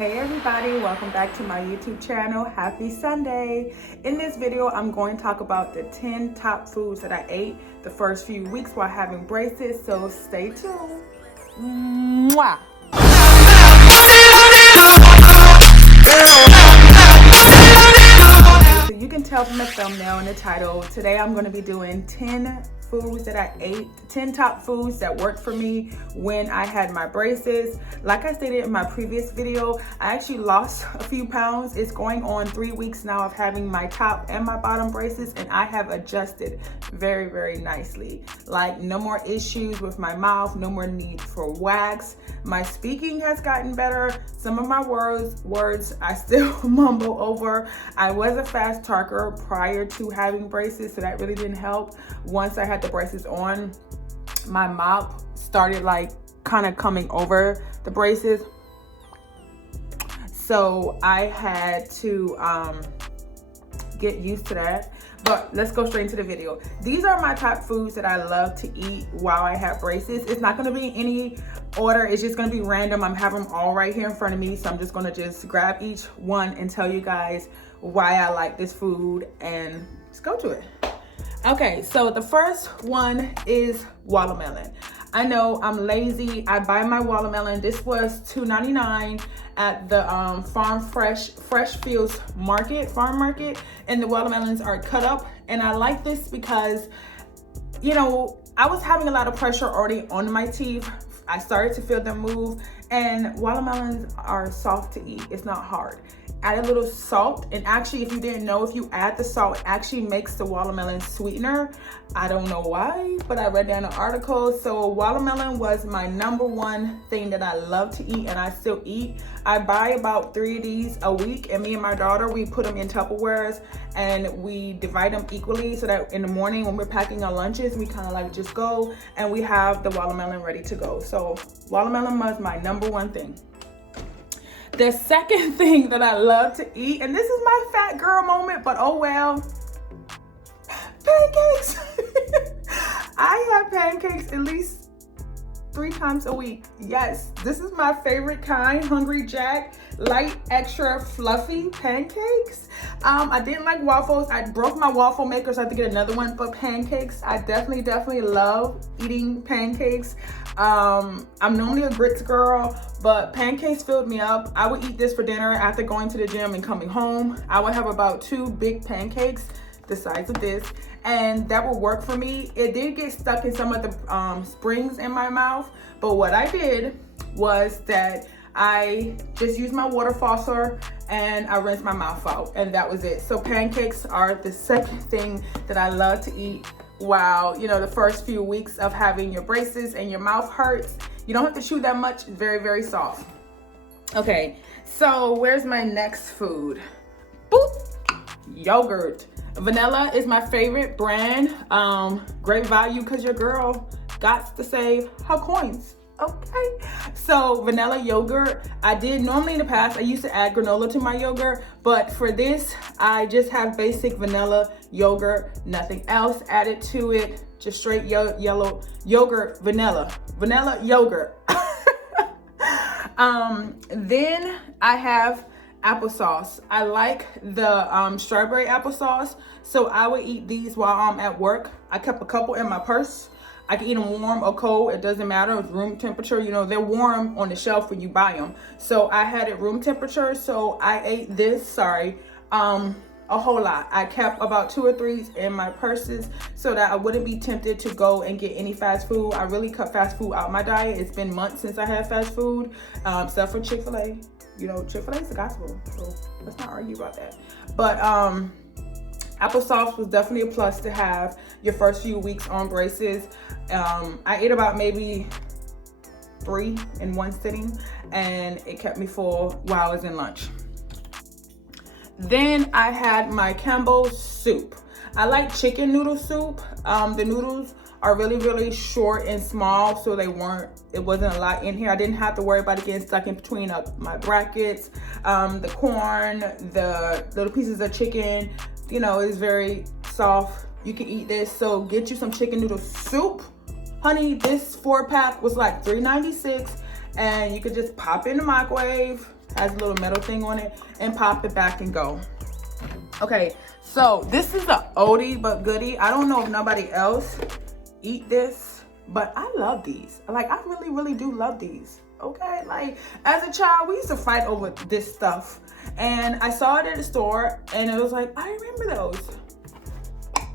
Hey everybody, welcome back to my YouTube channel. Happy Sunday. In this video, I'm going to talk about the 10 top foods that I ate the first few weeks while having braces, so stay tuned. Mwah! So you can tell from the thumbnail and the title, today I'm going to be doing 10 foods that I ate, 10 top foods that worked for me when I had my braces. Like I stated in my previous video, I actually lost a few pounds. It's going on 3 weeks now of having my top and my bottom braces, and I have adjusted very, very nicely. Like, no more issues with my mouth, no more need for wax. My speaking has gotten better. Some of my words I still mumble over. I was a fast talker prior to having braces, so that really didn't help. Once I had the braces on, my mouth started like kind of coming over the braces, so I had to get used to that. But let's go straight into the video. These are my top foods that I love to eat while I have braces. It's not going to be in any order, it's just going to be random. I'm having them all right here in front of me, so I'm just going to just grab each one and tell you guys why I like this food, and let's go to it. Okay, so the first one is watermelon. I know I'm lazy. I buy my watermelon. This was $2.99 at the Fresh Fields farm market, and the watermelons are cut up. And I like this because, you know, I was having a lot of pressure already on my teeth. I started to feel them move, and watermelons are soft to eat. It's not hard. Add a little salt, and actually, if you didn't know, if you add the salt, it actually makes the watermelon sweetener. I don't know why, but I read down an article. So watermelon was my #1 thing that I love to eat, and I still eat. I buy about 3 of these a week, and me and my daughter, we put them in Tupperwares and we divide them equally so that in the morning when we're packing our lunches, we kind of like just go and we have the watermelon ready to go. So watermelon was my #1 thing. The second thing that I love to eat, and this is my fat girl moment, but oh well, pancakes. I have pancakes at least 3 times a week. Yes, this is my favorite kind, Hungry Jack, light, extra fluffy pancakes. I didn't like waffles. I broke my waffle maker, so I have to get another one. But pancakes, I definitely love eating pancakes. I'm normally a grits girl, but pancakes filled me up. I would eat this for dinner after going to the gym and coming home. I would have about 2 big pancakes the size of this, and that would work for me. It did get stuck in some of the springs in my mouth, but what I did was that I just used my water flosser and I rinsed my mouth out, and that was it. So pancakes are the second thing that I love to eat while, you know, the first few weeks of having your braces and your mouth hurts. You don't have to chew that much. It's very, very soft. Okay, so where's my next food? Boop! Yogurt. Vanilla is my favorite brand. Great value because your girl got to save her coins. Okay, so vanilla yogurt. I did normally in the past, I used to add granola to my yogurt, but for this, I just have basic vanilla yogurt, nothing else added to it, just straight yellow yogurt, vanilla yogurt. Then I have applesauce. I like the strawberry applesauce, so I would eat these while I'm at work. I kept a couple in my purse. I can eat them warm or cold, it doesn't matter. It's room temperature. You know, they're warm on the shelf when you buy them. So I had it room temperature, so I ate this, a whole lot. I kept about 2 or 3 in my purses so that I wouldn't be tempted to go and get any fast food. I really cut fast food out of my diet. It's been months since I had fast food, except for Chick-fil-A. You know, Chick-fil-A is the gospel, so let's not argue about that. But applesauce was definitely a plus to have your first few weeks on braces. I ate about maybe 3 in one sitting, and it kept me full while I was in lunch. Then I had my Campbell's soup. I like chicken noodle soup. The noodles are really, really short and small, so it wasn't a lot in here. I didn't have to worry about it getting stuck in between my brackets. The corn, the little pieces of chicken, you know, is very soft. You can eat this, so get you some chicken noodle soup. Honey, this 4-pack was like $3.96, and you could just pop in the microwave, has a little metal thing on it, and pop it back and go. Okay, so this is the oldie but goodie. I don't know if nobody else eat this, but I love these. Like, I really, really do love these. Okay, like as a child, we used to fight over this stuff, and I saw it at the store, and it was like, I remember those.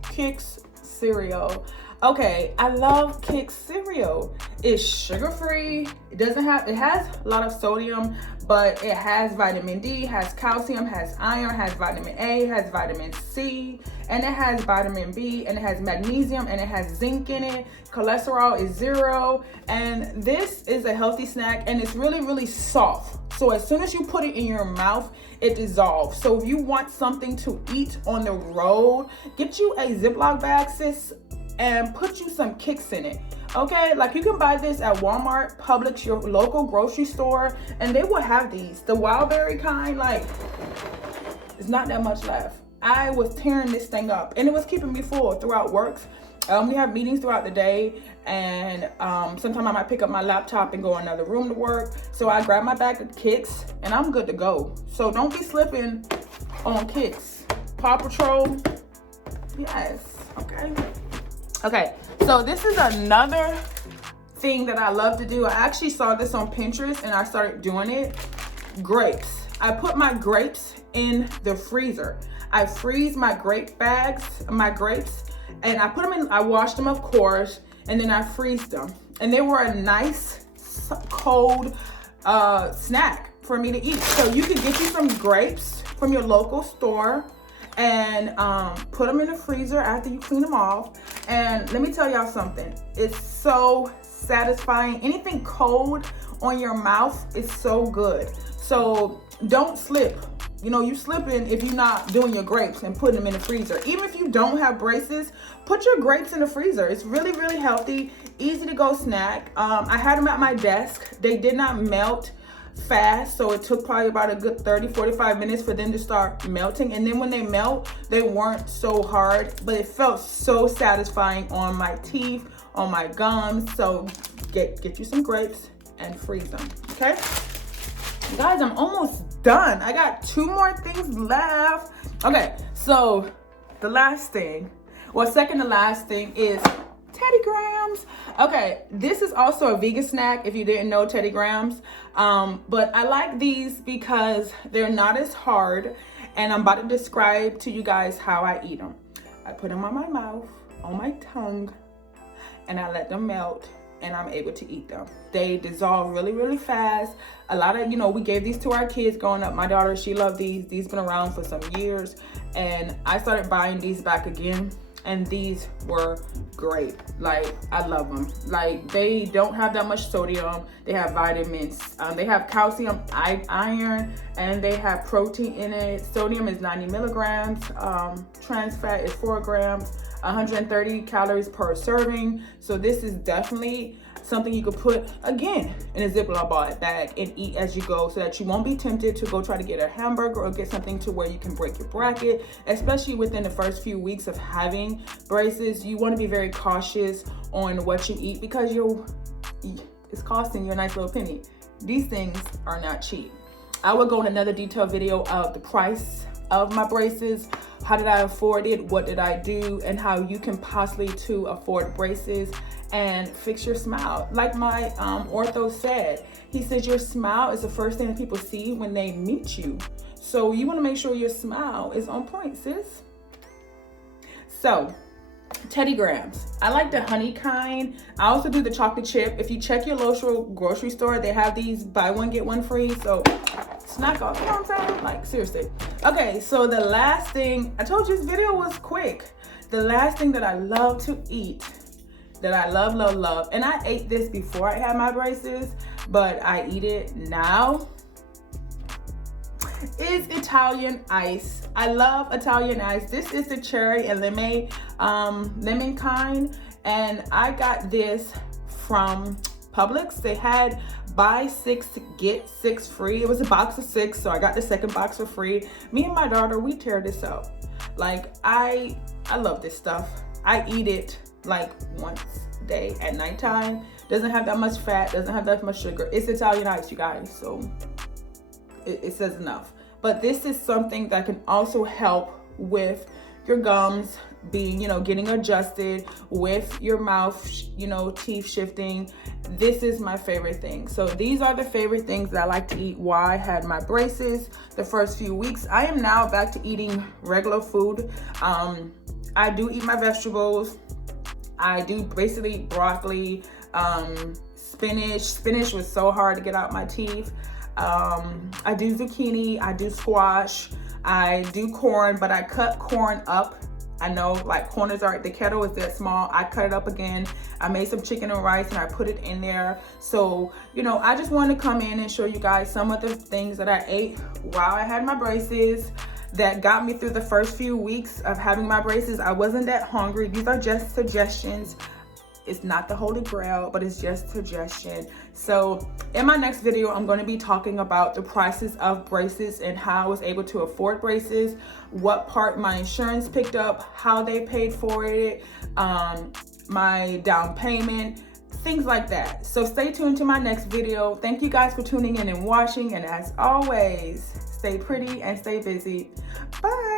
Kix cereal. Okay, I love Kix cereal. It's sugar-free. It has a lot of sodium, but it has vitamin D, has calcium, has iron, has vitamin A, has vitamin C, and it has vitamin B, and it has magnesium, and it has zinc in it. Cholesterol is 0, and this is a healthy snack, and it's really, really soft. So as soon as you put it in your mouth, it dissolves. So if you want something to eat on the road, get you a Ziploc bag, sis, and put you some Kix in it. Okay, like you can buy this at Walmart, Publix, your local grocery store, and they will have these. The wild berry kind, like, it's not that much left. I was tearing this thing up, and it was keeping me full throughout works. We have meetings throughout the day, and sometimes I might pick up my laptop and go in another room to work. So I grab my bag of Kix, and I'm good to go. So don't be slipping on Kix. Paw Patrol, yes, okay. Okay, so this is another thing that I love to do. I actually saw this on Pinterest, and I started doing it. Grapes. I put my grapes in the freezer. I freeze my grape bags, my grapes, and I put them in, I washed them, of course, and then I freeze them. And they were a nice, cold snack for me to eat. So you can get you some grapes from your local store and put them in the freezer after you clean them off. And let me tell y'all something. It's so satisfying. Anything cold on your mouth is so good. So don't slip. You know, you slipping if you're not doing your grapes and putting them in the freezer. Even if you don't have braces, put your grapes in the freezer. It's really, really healthy, easy to go snack. I had them at my desk. They did not melt fast, so it took probably about a good 30-45 minutes for them to start melting. And then when they melt, they weren't so hard, but it felt so satisfying on my teeth, on my gums. So get you some grapes and freeze them. Okay, guys, I'm almost done. I got 2 more things left. Okay, so the last thing, well, second to last thing is Teddy Grahams. Okay, this is also a vegan snack if you didn't know Teddy Grahams. But I like these because they're not as hard, and I'm about to describe to you guys how I eat them. I put them on my mouth, on my tongue, and I let them melt, and I'm able to eat them. They dissolve really, really fast. A lot of, we gave these to our kids growing up. My daughter, she loved these. These been around for some years, and I started buying these back again. And these were great. Like, I love them. Like, they don't have that much sodium. They have vitamins. They have calcium, iron, and they have protein in it. Sodium is 90 milligrams. Trans fat is 4 grams. 130 calories per serving. So this is definitely something you could put, again, in a Ziploc bag and eat as you go, so that you won't be tempted to go try to get a hamburger or get something to where you can break your bracket, especially within the first few weeks of having braces. You want to be very cautious on what you eat because it's costing you a nice little penny. These things are not cheap. I will go in another detailed video of the price of my braces, how did I afford it, what did I do, and how you can possibly to afford braces and fix your smile. Like my ortho said, he said your smile is the first thing that people see when they meet you. So you want to make sure your smile is on point, sis. So Teddy Grahams, I like the honey kind. I also do the chocolate chip. If you check your local grocery store, they have these buy one get one free. So snack off, you know what I'm saying? Like, seriously. Okay, so the last thing, I told you this video was quick. The last thing that I love to eat, that I love, and I ate this before I had my braces, but I eat it now, is Italian ice. I love Italian ice. This is the cherry and lemon kind, and I got this from Publix. They had buy 6 get 6 free. It was a box of 6, so I got the second box for free. Me and my daughter, we tear this up. Like, I love this stuff. I eat it like once a day at nighttime. Doesn't have that much fat, doesn't have that much sugar. It's Italian ice, you guys. So it says enough. But this is something that can also help with your gums being, getting adjusted, with your mouth, teeth shifting. This is my favorite thing. So these are the favorite things that I like to eat while I had my braces the first few weeks. I am now back to eating regular food. I do eat my vegetables. I do basically broccoli, spinach. Spinach was so hard to get out my teeth. I do zucchini, I do squash, I do corn, but I cut corn up. I know like corners are, the kettle is that small. I cut it up again. I made some chicken and rice and I put it in there. So, I just wanted to come in and show you guys some of the things that I ate while I had my braces that got me through the first few weeks of having my braces. I wasn't that hungry. These are just suggestions. It's not the holy grail, but it's just suggestion. So in my next video, I'm going to be talking about the prices of braces and how I was able to afford braces, what part my insurance picked up, how they paid for it, my down payment, things like that. So stay tuned to my next video. Thank you guys for tuning in and watching. And as always, stay pretty and stay busy. Bye.